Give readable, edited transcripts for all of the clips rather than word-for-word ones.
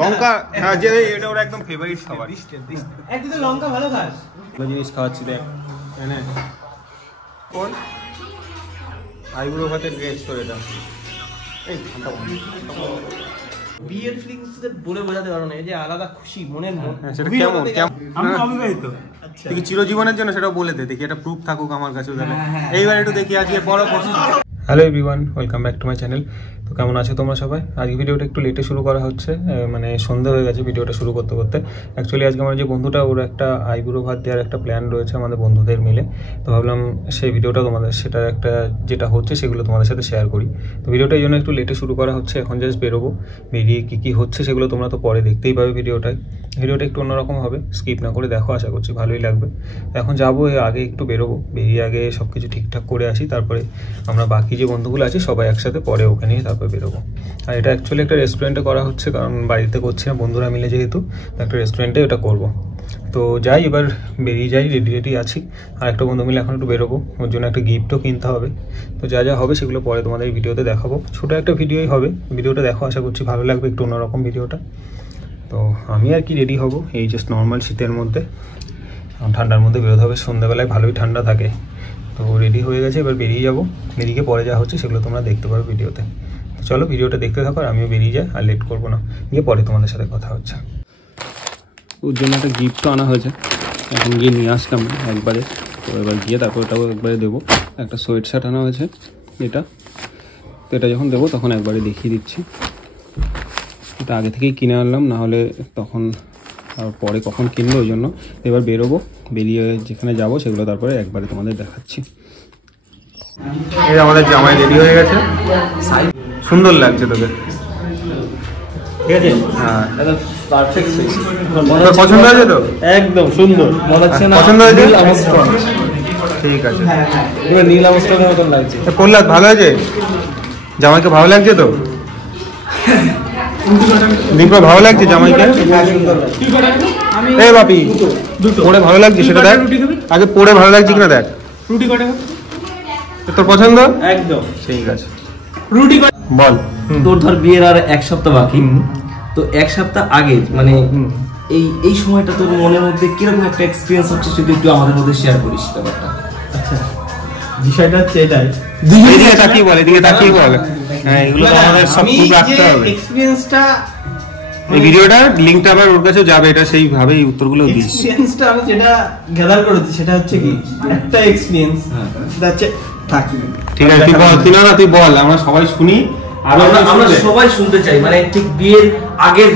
লঙ্কা হ্যাঁ যে এটা ওর একদম ফেভারিট খাবার। একদম তো লঙ্কা ভালো খাস। ভালো জিনিস খাওয়াচ্ছি দেখ। এনে কোন আইবুড়ো ভাতের গ্রেস তোর এটা। এই ঠান্ডা বিয়ের ফিলিংস বলে বোঝাতে পারো না, এই যে আলাদা খুশি মনের মন। সেটা কেমন কেমন? আমি অবিবাহিত। আচ্ছা তুই চিরজীবনের জন্য সেটাও বলে দে, দেখি এটা প্রুফ থাকুক আমার কাছে। এইবার একটু দেখি আজকে বড় প্রশ্ন। Hello everyone, welcome back to my channel. তো কেমন আছো তোমরা সবাই? আজকে ভিডিওটা একটু লেটে শুরু করা হচ্ছে, মানে সন্ধ্যা হয়ে গেছে ভিডিওটা শুরু করতে করতে। অ্যাকচুয়ালি আজকে আমার যে বন্ধুটা, ওর একটা আইবুড়ো ভাত দেওয়ার একটা প্ল্যান রয়েছে আমাদের বন্ধুদের মিলে। তো ভাবলাম সেই ভিডিওটা তোমাদের, সেটার একটা যেটা হচ্ছে সেগুলো তোমাদের সাথে শেয়ার করি। তো ভিডিওটা এই জন্য একটু লেটে শুরু করা হচ্ছে, এখন জাস্ট বেরোবো। বেরিয়ে কী হচ্ছে সেগুলো তোমরা তো পরে দেখতেই পাবে ভিডিওটায়। ভিডিওটা একটু অন্যরকম হবে, স্কিপ না করে দেখো, আশা করছি ভালোই লাগবে। এখন যাবো, আগে একটু বেরোবো, বেরিয়ে আগে সব কিছু ঠিকঠাক করে আসি, তারপরে আমরা বাকি যে বন্ধুগুলো আছে সবাই একসাথে পরে ওকে নিয়ে তারপরে বেরোবো। আর এটা অ্যাকচুয়ালি একটা রেস্টুরেন্টে করা হচ্ছে, কারণ বাড়িতে করছি না, বন্ধুরা মিলে যেহেতু, একটা রেস্টুরেন্টে এটা করবো। তো যাই, এবার বেরিয়ে যাই, রেডি আছি। আর একটা বন্ধু মিলে এখন একটু বেরোবো, ওর জন্য একটা গিফটও কিনতে হবে। তো যা যা হবে সেগুলো পরে তোমাদের ভিডিওতে দেখাবো, ছোটো একটা ভিডিওই হবে। ভিডিওটা দেখো, আশা করছি ভালো লাগবে, একটু অন্যরকম ভিডিওটা। তো আমি আর কি রেডি হব, এই জাস্ট নর্মাল শীতের মধ্যে, ঠান্ডার মধ্যে বেরোতে হবে, সন্ধ্যাবেলায় ভালোই ঠান্ডা থাকে। তো রেডি হয়ে গেছে, এবার বেরিয়ে যাবো। বেরিয়ে পরে যা হচ্ছে সেগুলো তোমরা দেখতে পারো ভিডিওতে। তো চলো ভিডিওটা দেখতে থাকো, আর আমিও বেরিয়ে যাই, আর লেট করবো না, গিয়ে পরে তোমাদের সাথে কথা হচ্ছে। ওর জন্য একটা গিফটও আনা হয়েছে, এখন গিয়ে নিয়ে আসলাম একবারে। তো এবার গিয়ে তারপর ওটাও একবারে দেবো। একটা সোয়েট শার্ট আনা হয়েছে এটা, তো এটা যখন দেবো তখন একবারে দেখিয়ে দিচ্ছি। এটা আগে থেকেই কিনে আনলাম, নাহলে তখন আর পরে কখন কিনবো, ওই জন্য এবার বেরোবো। বেরিয়ে যেখানে যাবো সেগুলো তারপরে একবারে তোমাদের দেখাচ্ছি। এই আমাদের জামাই রেডি হয়ে গেছে, সুন্দর লাগছে তোকে, ঠিক আছে? হ্যাঁ, পারফেক্ট সাইজ। পছন্দ হয়েছে তো? একদম সুন্দর মনে হচ্ছে না? পছন্দ হয়েছে? ঠিক আছে, এবার নীল আমস্ট্রংয়ের মতন লাগছে। প্রহ্লাদ ভালো হয়েছে? জামাইকে ভালো লাগছে তো? দীপা ভালো লাগছে জামাইকে? এই বাপি, পরে ভালো লাগছে সেটা দেখ আগে, পরে ভালো লাগছে কিনা দেখ। রুটি কটা তোর পছন্দ? একদম ঠিক আছে, রুটি বল। তোর ধর বিয়ের আর এক সপ্তাহ বাকি, তো এক সপ্তাহ আগে মানে এই সময়টা তোর মনের মধ্যে কিরকম একটা এক্সপিরিয়েন্স হচ্ছে, যদি একটু আমাদের মধ্যে শেয়ার করিস ব্যাপারটা। আচ্ছা, বিষয়টা হচ্ছে এটাই, দিকে তাকিয়ে বল, এদিকে তাকিয়ে বল। হ্যাঁ, এগুলো তো আমাদের সব খুব রাখতে হবে। এক্সপেরিয়েন্সটা, এই ভিডিওটার লিংকটা আবার ওর কাছে যাবে, এটা সেইভাবেই উত্তরগুলো দিস। এক্সপেরিয়েন্সটা আমি যেটা গ্যাদার করেছি সেটা হচ্ছে কি, একটা এক্সপেরিয়েন্স আছে। ঠিক আছে, তুই বল। তুই না তুই বল, আমরা সবাই শুনি, আর আমরা সবাই শুনতে চাই। মানে ঠিক বিয়ের আগের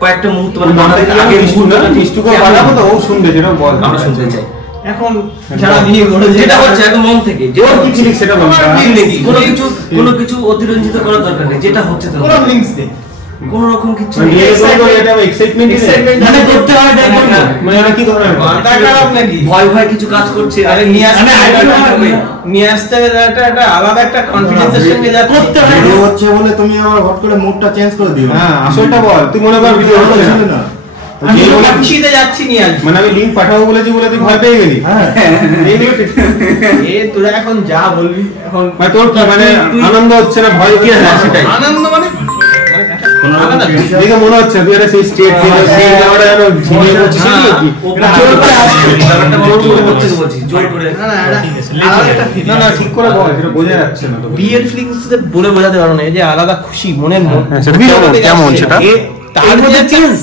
কয়েকটা মুহূর্ত, মানে আগের মিষ্টুকে বানাবো তো, ও শুনবে, যেটা বল আমরা শুনতে চাই। এখন যারা বিয়ে করে যেটা হচ্ছে একদম মন থেকে, যেটা কি ফিলিংস সেটা বল। কোনো কিছু অতিরঞ্জিত করার দরকার নেই, যেটা হচ্ছে তো কোনো ফিলিংস নেই, কোন রকম কিছু এক্সাইটমেন্ট মানে করতে হয়, তাই না? মানে এটা কি ধরনের মাথা খারাপ নাকি, ভয় কিছু কাজ করছে, আরে নিয়ে আসতে একটা আলাদা একটা কনফিডেন্সের সঙ্গে যা করতে হয়। ভিডিও হচ্ছে বলে তুমি আবার হট করে মুডটা চেঞ্জ করে দিও। হ্যাঁ, আসলটা বল। তুই মনে কর ভিডিও হচ্ছে না, আমি খুশিতে যাচ্ছি নিয়ে আসবি, মানে আমি লিংক পাঠাবো বলেছি বলে তুই ভয় পেয়ে গেলি। হ্যাঁ, এ তোরা এখন যা বলবি, এখন মানে তোর কি মানে আনন্দ হচ্ছে না ভয় কি? হ্যাঁ সেটাই আনন্দ, মানে দেখে মনে হচ্ছে তুই একটা সেই স্টেট সেই জায়গাটা যেন ঝিমিয়ে পড়ছিস নাকি? জোর করে আসছে, ব্যাপারটা জোর করতে বলছি, জোর করে না না ঠিক করে বল, এটা বোঝা যাচ্ছে না তো। বিয়ের ফিলিংস বলে বোঝাতে পারো না, এই যে আলাদা খুশি মনের মন। সেটা কেমন সেটা? তার মধ্যে চেঞ্জ,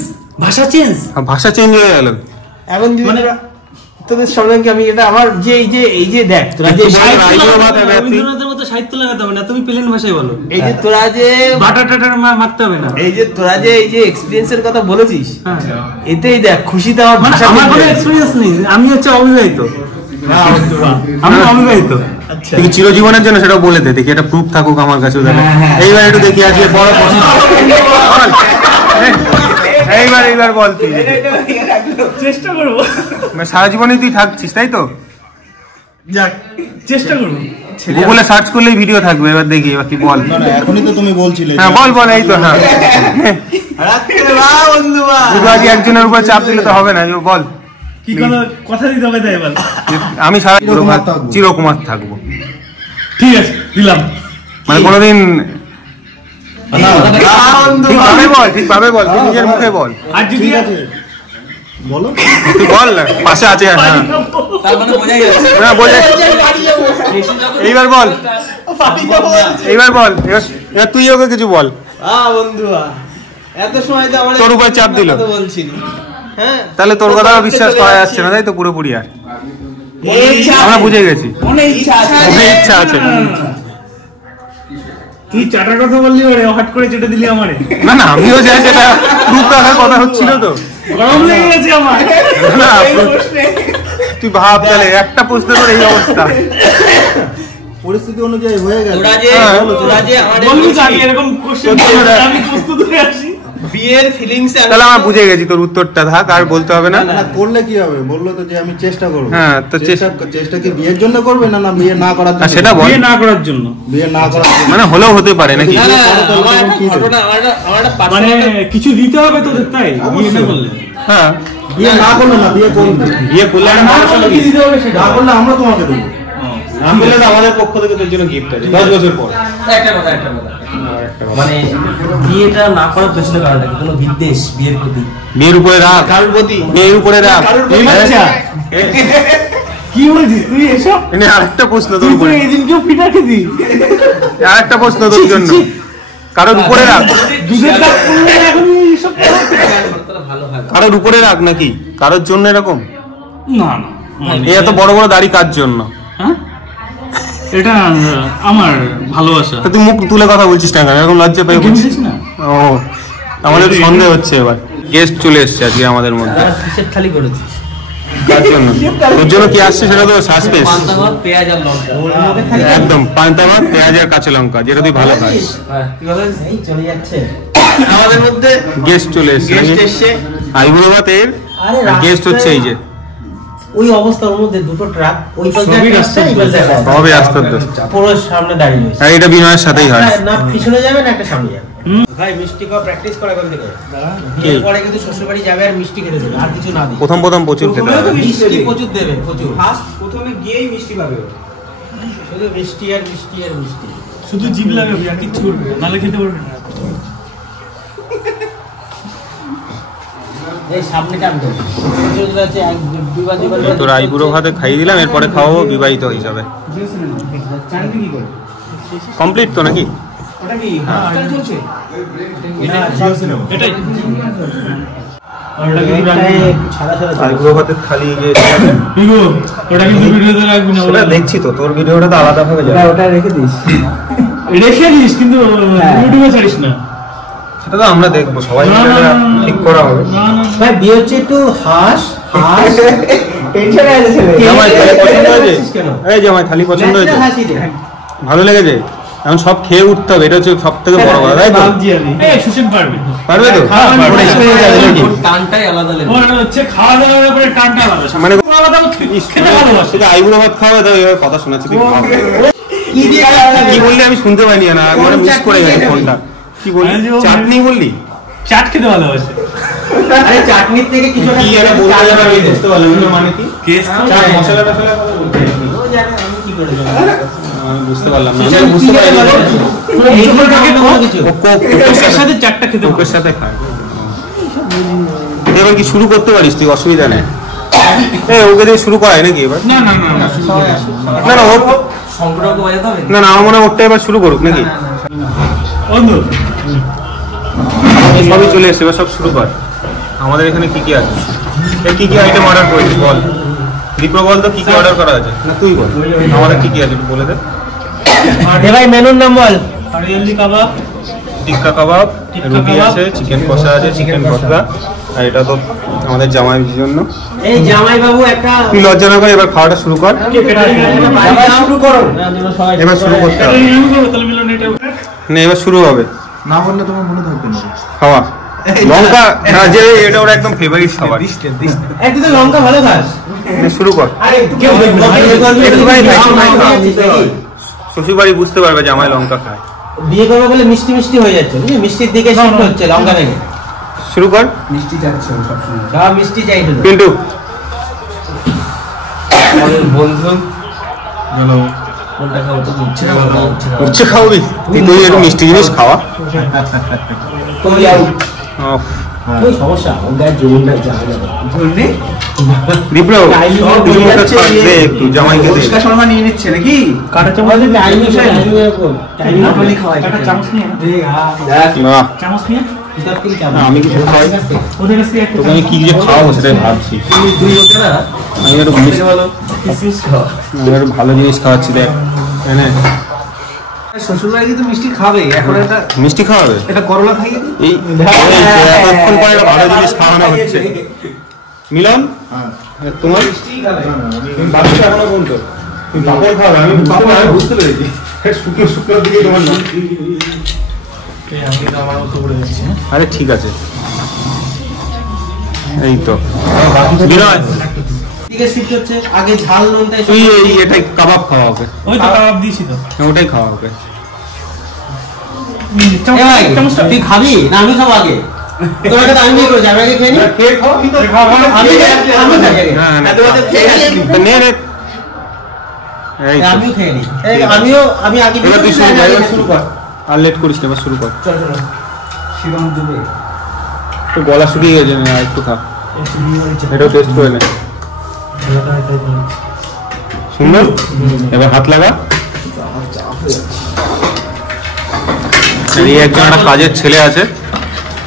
ভাষা চেঞ্জ হয়ে গেল। এখন মানে তোদের সামনে কি আমি এটা আমার যে এই যে দেখ, তোরা যে রবীন্দ্রনাথের মতো সাহিত্য লাগাতে হবে না, তুমি প্লেন ভাষায় বলো। এই যে তোরা যে বাটা টাটার মারতে হবে না, এই যে তোরা যে এই যে এক্সপেরিয়েন্সের কথা বলেছিস, এতেই দেখ খুশিতে আমার ভাষা। আমার কোনো এক্সপেরিয়েন্স নেই, আমি হচ্ছে অবিবাহিত। আমি অবিবাহিত। আচ্ছা, তুই চিরজীবনের জন্য সেটা বলে দে, দেখি এটা প্রুফ থাকুক আমার কাছে। এইবার একটু দেখি আজকে বড় প্রশ্ন। এইবার বল, তুই চেষ্টা করবো, সারা জীবনই তুই থাকছিস তাই তো? যাক চেষ্টা করবো। গুগলে সার্চ করলেই ভিডিও থাকবে, এবার দেখি এবার কি বল। না এখনই তো তুমি বলছিলে। হ্যাঁ বল, এই তো। হ্যাঁ, আজকে একজনের উপর চাপ দিলে তো হবে না, বল কি কোনো কথা দিতে হবে তাই বল। আমি সারা চিরকুমার থাকবো। ঠিক আছে, দিলাম। মানে কোনোদিন ঠিকভাবে বল তুই নিজের মুখে বল। আর যদি বলো তুই বল না, পাশে আছে। হ্যাঁ তার মানে বোঝা গেছে না বোঝে। এইবার বল, এইবার বল, এবার তুই ওকে কিছু বল। বন্ধু এত সময় তো আমার তোর উপর চাপ দিল। বলছিনি, হ্যাঁ তাহলে তোর কথা বিশ্বাস করা যাচ্ছে না, তাই তো পুরোপুরি। আর আমরা বুঝে গেছি অনেক ইচ্ছা আছে, অনেক ইচ্ছা আছে। তুই চাটার কথা বললি ওরে হট করে চেটে দিলি আমারে। না না আমিও যাই, সেটা প্রুফ রাখার কথা হচ্ছিল তো। গরম লেগে গেছে আমার। না তুই ভাব তাহলে একটা প্রশ্ন করে এই অবস্থা। পরিস্থিতি অনুযায়ী হয়ে গেল। তোরা যে আমাদের বলবি তো আমি এরকম কোশ্চেন আমি প্রস্তুত হয়ে আসি। বিয়ের ফিলিংস তাহলে আমরা বুঝে গেছি তোর উত্তরটা, থাক আর বলতে হবে না। না করলে কি হবে, বললো তো যে আমি চেষ্টা করবো। হ্যাঁ, তো চেষ্টা কি বিয়ের জন্য করবে না না বিয়ে না করার জন্য? সেটা বল। বিয়ে না করার জন্য। বিয়ে না করার জন্য মানে হলেও হতে পারে নাকি? মানে কিছু দিতে হবে তোদের, তাই বিয়ে না করলে। হ্যাঁ বিয়ে না করলে না, বিয়ে করবে। বিয়ে করলে আর না করলে কি দিতে হবে সেটা? না করলে আমরা তোমাকে দেবো। না করলে তো আমাদের পক্ষ থেকে তোর জন্য গিফট আছে 10 বছর পর। একটা কথা মানে বিয়েটা না করার পেছনে কারণটা কি? কোনো বিদ্বেষ বিয়ের প্রতি? বিয়ের উপরে রাখ, কারোর প্রতি বিয়ের উপরে রাখ। এই বাচ্চা কি বলছিস তুই এসব? এনে আরেকটা প্রশ্ন তোর তুই তো উপরে, এই দিনকেও পিঠা খেতি। আরেকটা প্রশ্ন তোর জন্য, কারোর উপরে রাখ, দুধের দাম কমলে এখন এইসব ভালো হয় কারোর উপরে রাখ নাকি? কারোর জন্য এরকম? না না এই এত বড় বড় দাড়ি কার জন্য? হ্যাঁ এটা আমার ভালোবাসা। তা তুই মুখ তুলে কথা বলছিস না কেন? এরকম লজ্জা পেয়ে বলছিস? না ও আমাদের সন্দেহ হচ্ছে এবার। গেস্ট চলে এসছে আজকে আমাদের মধ্যে। কিসের থালি করেছিস? কার জন্য? তোর জন্য কি আসছে সেটা তো সাসপেন্স। পান্তা ভাত পেঁয়াজ আর লঙ্কা। একদম পান্তা ভাত পেঁয়াজ আর কাঁচা লঙ্কা, যেটা তুই ভালো খাস। হ্যাঁ কি বলে? এই চলে যাচ্ছে আমাদের মধ্যে গেস্ট চলে এসছে। গেস্ট এসে আইবুড়ো ভাতের গেস্ট হচ্ছে এই যে। ওই অবস্থার মধ্যে দুটো ট্রাক ওই সবই রাস্তার সবই রাস্তার দোষ। পুরো সামনে দাঁড়িয়ে রয়েছে। আর এটা বিনয়ের সাথেই হয়। না পিছনে যাবে না একটা সামনে যাবে। ভাই মিষ্টি খাওয়া প্র্যাকটিস করা কোন থেকে? বিয়ের পরে কিন্তু শ্বশুর বাড়ি যাবে আর মিষ্টি খেতে দেবে, আর কিছু না দিবে। প্রথম প্রচুর খেতে হবে। মিষ্টি প্রচুর দেবে, প্রচুর। ফার্স্ট প্রথমে গিয়েই মিষ্টি পাবে। শুধু মিষ্টি আর মিষ্টি আর মিষ্টি। শুধু জিভ লাগাবি আর কিচ্ছু করবি না, নাহলে খেতে পারবি না। এই সামনে টানতে হবে। প্রচুর আছে এক দুবার তোর আইবুড়ো ভাতে খাইয়ে দিলাম, এরপরে খাওয়াবো বিবাহিত হিসাবে। চাটনি কি করে? কমপ্লিট তো নাকি? ওটা কি হসপিটাল চলছে? এটাই সাদা সাদা আইবুড়ো ভাতের থালি যে বিগো, ওটা কিন্তু ভিডিওতে রাখবি না। সেটা দেখছি তো, তোর ভিডিওটা তো আলাদা ভাবে যাবে। ওটা রেখে দিস। রেখে দিস কিন্তু ইউটিউবে ছাড়িস না। সেটা তো আমরা দেখবো, সবাই মিলে এটা ঠিক করা হবে। না না ভাই বিয়ে হচ্ছে একটু হাস হাস টেনশন আছে ছেলে। জামাই থালি পছন্দ হয়েছে? কেন? এই জামাই থালি পছন্দ হয়েছে? হাসি দে। ভালো লেগেছে? এখন সব খেয়ে উঠতে হবে, এটা হচ্ছে সব থেকে বড় কথা, তাই তো? ভাবছি আমি এই সুশীল পারবে পারবে তো? হ্যাঁ, পারবে। ওর experience আছে নাকি? ওর টানটাই আলাদা লেগে ওর হচ্ছে খাওয়া দাওয়ার ব্যাপারে টানটা আলাদা। মানে খেতে ভালোবাসে। সেটা আইবুড়ো ভাত খাওয়া দাও, এভাবে কথা শোনাচ্ছে তুই খাও। কি দিয়ে কি বললি আমি শুনতে পাইনি না, মানে মিস করে গেছে ফোনটা। কি বললি? চাটনি বললি? চাট খেতে ভালোবাসে। আরে চাটনির থেকে কিছু কি একটা বলতে যাবে আমি বুঝতে পারলাম না, মানে কি? চাট মশলা টশলা কথা বলতে চাইছি। ও জানে আমি কি করে জানি। আমি বুঝতে পারলাম না, আমি বুঝতে পারিনি। এইগুলো থেকে কোনো কিছু ও কোকের সাথে চাটটা খেতে কোকের সাথে খায়। এবার কি শুরু করতে পারিস তুই, অসুবিধা নেই। ওকে দিয়ে শুরু করায় নাকি এবার? না না না না না না ও সম্পর্ক বাজাতে হবে। না না আমার মনে হয় ওরটা এবার শুরু করুক নাকি? বন্ধু সবই চলে এসছে, এবার সব শুরু কর। আমাদের এখানে কি কি আছে? কি কি আইটেম অর্ডার করেছিস বল? দীপ্র বল তো কি কি অর্ডার করা আছে? না তুই বল আমাদের কি কি আছে একটু বলে দে। দে ভাই মেনুর নাম বল। হরিয়ালি কাবাব, টিক্কা কাবাব, রুটি আছে, চিকেন কষা আছে, চিকেন কষা, আর এটা তো আমাদের জামাইয়ের জন্য। এই জামাই বাবু একটা তুই লজ্জা না করে এবার খাওয়াটা শুরু কর। শুরু করো। এবার শুরু করতে হবে। তাহলে মিলন এটা না এবার শুরু হবে না বললে তোমার মনে থাকবে না। খাওয়া। লঙ্কা না যে এটা ওর একদম ফেভারিট খাবার। একটু তো লঙ্কা ভালো খাস। শুরু কর। আরে কেউ একটুখানি শ্বশুর বাড়ি বুঝতে পারবে জামাই লঙ্কা খায়। বিয়ে করবে বলে মিষ্টি মিষ্টি হয়ে যাচ্ছে, বুঝলি? মিষ্টির দিকে শিফট হচ্ছে লঙ্কা থেকে। শুরু কর। মিষ্টি চাচ্ছে সবসময়। সব মিষ্টি চাইছিল। পিন্টু আমাদের বন্ধু চলো কোনটা খাবো তো উচ্ছে খাবো না উচ্ছে খাওয়াবি তুই একটু মিষ্টি জিনিস খাওয়া সমস্যা আমাদের জমিটা জানা যাবে বিপ্লব তুই ওটা ছাড় দে একটু জামাইকে দে পুষ্কা শর্মা নিয়ে নিচ্ছে নাকি কাটা চামচ টাইমিং খাওয়াই কাটা চামচ নিয়ে না চামচ নিয়ে না, আমি কিছু খাই ওদের কাছে একটা তোকে আমি কি যে খাওয়াবো সেটাই ভাবছি দুই লোকে না আমি একটু ভালো কিসমিস খাওয়া আমি একটু ভালো জিনিস খাওয়াচ্ছি দেখ এনে শ্বশুর বাড়ি কিন্তু মিষ্টি খাবে এখন একটা মিষ্টি খাওয়াবে এটা করলা খাইয়ে দিই এই এতক্ষণ পরে একটা ভালো জিনিস খাওয়ানো হচ্ছে মিলন তোমার তুমি বাচ্চা এখনো কোন তো তুমি পাপড় খাওয়াবে আমি বুঝতে পেরেছি শুকনো শুকনো দিকে তোমার না আরে ঠিক আছে এই তো বিনয় দিকে শিফট হচ্ছে আগে ঝাল নুনটা তুই এই এটাই কাবাব খাওয়া হবে ওই তো কাবাব দিয়েছি তো ওটাই খাওয়া হবে চামচটা তুই খাবি না আমি খাবো আগে তোমাকে তো আমি নিয়ে করেছি আমি আগে খেয়ে নি খেয়ে খাও কিন্তু আমি খাই আগে না না নে নে এই তো। আমিও খেয়ে নি আমি আগে এবার তুই শুরু কর আর লেট করিস না এবার শুরু কর চল চল শিবম দুবে তো গলা শুকিয়ে গেছে না একটু খা এটাও টেস্ট করে নে সুন্দর এবার হাত লাগা এই একজন একটা কাজের ছেলে আছে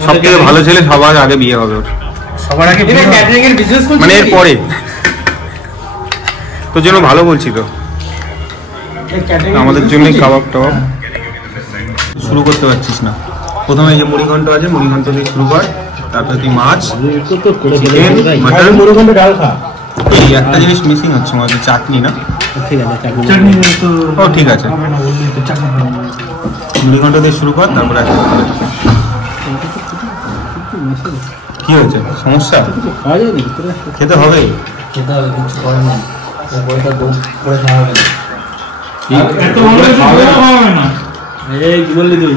সব থেকে ভালো ছেলে সবার আগে বিয়ে হবে ওর সবার আগে ক্যাটারিং এর বিজনেস করছিস মানে এর পরে তোর জন্য ভালো বলছি তো আমাদের জন্য কাবাব টাবাব শুরু করতে পারছিস না প্রথমে এই যে মুড়িঘণ্ট আছে মুড়িঘণ্ট দিয়ে শুরু কর তারপরে তুই মাছ চিকেন মাটন মুড়িঘণ্ট ডাল খা এই একটা জিনিস মিসিং হচ্ছে আমাদের চাটনি না ঠিক আছে চাটনি তো ও ঠিক আছে হবে না বললি তো চাটনি হবে না। মুড়িঘণ্ট দিয়ে শুরু কর তারপরে একটা খাবে কি হয়েছে সমস্যা খাওয়া যায় নাকি খেতে হবে খেতে হবে কিছু করার নেই বইটা করে খাওয়া হবে না এত ভালো খাওয়া হবে না এই কি বললি তুই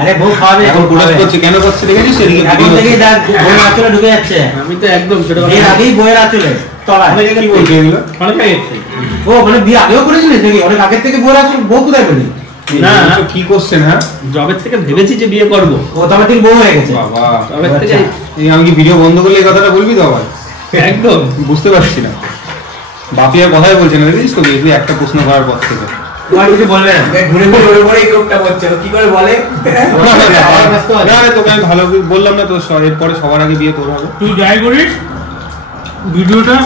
আরে বউ খাবে এখন কুড়াস করছে কেন করছে দেখেছিস সেদিকে এখন থেকেই দেখ বউয়ের আঁচলে ঢুকে যাচ্ছে আমি তো একদম ছোট বিয়ের আগেই বউয়ের আঁচলে তলায় কি বলছে এগুলো অনেক আগে থেকে। ও মানে বিয়ে আগেও করেছিলিস নাকি অনেক আগের থেকে বউয়ের আঁচলে বউ কোথায় পেলি না। এসব কি করছেন হ্যাঁ জবের থেকে ভেবেছি যে বিয়ে করব ও তবে থেকে বউ হয়ে গেছে বাবা জবের থেকে এই আমি কি ভিডিও বন্ধ করলে এই কথাটা বলবি তো আবার একদম বুঝতে পারছি না বাপি আর কথাই বলছে না দেখিস তো তুই একটা প্রশ্ন করার পর থেকে তোমার কিছু বলবে না ঘুরে ঘুরে এই গ্রুপটা করছে কি করে বলে না রে তোকে আমি ভালো করে বললাম না তো এরপরে সবার আগে বিয়ে তোর হবে তুই যাই করিস ভিডিওটা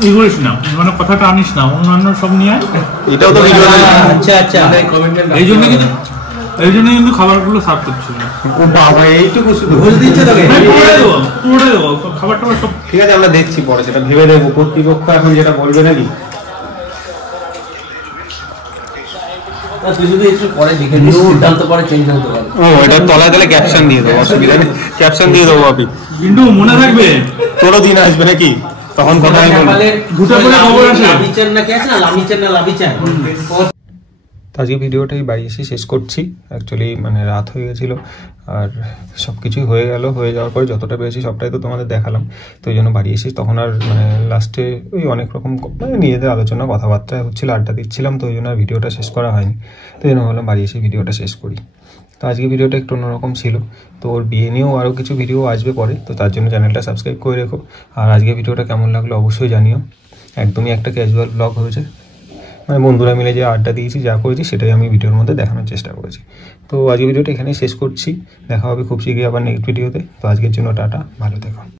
ই করিস না মানে কথাটা আনিস না অন্যান্য সব নিয়ে আয়। এটাও তো ভিডিও আচ্ছা আচ্ছা এই জন্য কিন্তু খাবারগুলো সার্ভ করছি না ও বাবা এইটুকু শুধু ঘুষ দিচ্ছে তোকে পুরোটাই দেবো খাবার টাবার সব ঠিক আছে আমরা দেখছি পরে সেটা ভেবে দেখবো কর্তৃপক্ষ এখন যেটা বলবে নাকি তুই যদি একটু পরে লিখে দিস সিদ্ধান্ত পরে চেঞ্জ হতে পারে ও এটা তলায় তাহলে ক্যাপশন দিয়ে দেবো অসুবিধা নেই ক্যাপশন দিয়ে দেবো আপনি কিন্তু মনে থাকবে তোরও দিন আসবে নাকি তখন কথা আমি বলবো দুটো করে খবর আছে লামিচান না কে আছে না লামিচান তো আজকে ভিডিওটাই বাড়ি এসে শেষ করছি অ্যাকচুয়ালি মানে রাত হয়ে গেছিলো আর সব কিছুই হয়ে যাওয়ার পরে যতটা পেরেছি সবটাই তো তোমাদের দেখালাম তো ওই জন্য বাড়ি এসেছি তখন আর মানে লাস্টে ওই অনেক রকম মানে নিজেদের আলোচনা কথাবার্তা হচ্ছিলো আড্ডা দিচ্ছিলাম তো ওই জন্য আর ভিডিওটা শেষ করা হয়নি তো এই জন্য ভাবলাম বাড়ি এসে ভিডিওটা শেষ করি তো আজকে ভিডিওটা একটু অন্যরকম ছিল তো ওর বিয়ে নিয়েও আরও কিছু ভিডিও আসবে পরে তো তার জন্য চ্যানেলটা সাবস্ক্রাইব করে রেখো আর আজকে ভিডিওটা কেমন লাগলো অবশ্যই জানিও একদমই একটা ক্যাজুয়াল ব্লগ হয়েছে মানে বন্ধুরা মিলে যে আড্ডা দিয়েছি যা করেছি সেটাই আমি ভিডিওর মধ্যে দেখানোর চেষ্টা করেছি তো আজকে ভিডিওটা এখানেই শেষ করছি দেখা হবে খুব শীঘ্রই আবার নেক্সট ভিডিওতে তো আজকের জন্য টাটা ভালো থেকো